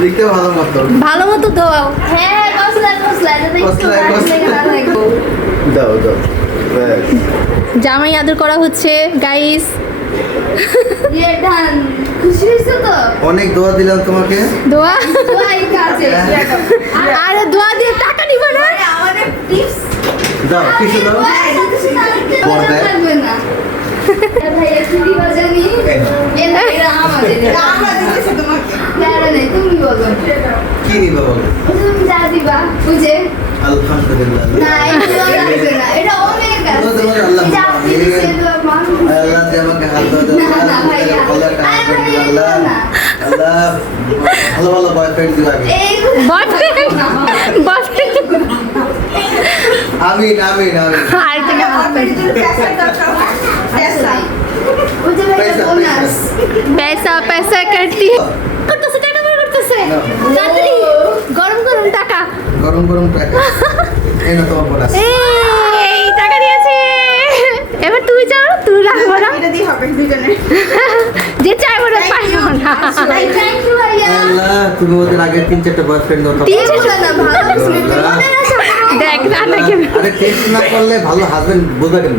দেখতে ভালো মতো ধোয়াও। হ্যাঁ কসলায় দাও দাও জামাই আদর করা হচ্ছে গাইস। খুশি হয়েছো তো? অনেক দোয়া দিলাম তোমাকে। দোয়া আরে দোয়া দিয়ে টাকা নিবা না? আমাদের টিপস দাও কিছু দাও লাগবে না। ভাইয়া কি দিবা জানি? এটা আমাদের। আমরা দিতেছি তোমাকে। না না তুমি বলো। কি নিবা বলো? তুমি যা দিবা বুঝে। আলহামদুলিল্লাহ। না এটা লাগবে না। এটা অনেক আছে। আল্লাহ যা দিতেছে তো মানুষ। আল্লাহ যে আমাকে হাত দাও না ভাইয়া। আল্লাহ আল্লাহ ভালো ভালো বয়ফ্রেন্ড দিবা আগে। আমিন আমিন আমিন। पैसा पैसा करती করতেছে টাকা বের করতেছে তাড়াতাড়ি গরম গরম টাকা গরম গরম টাকা এই না তোমার বোনাস। এই টাকা দিয়েছে এবার তুই যাও তুই রাখবো না এটা দিয়ে হবে দুজনে। যে চাইবো না পাইবো না থ্যাংক ইউ ভাইয়া। আল্লাহ তুমি ওদের আগে 3-4টা বয়ফ্রেন্ড দাও। না ভালো দেখ না নাকি আরে টেস্ট না করলে ভালো হাজবেন্ড বুঝবে কেন?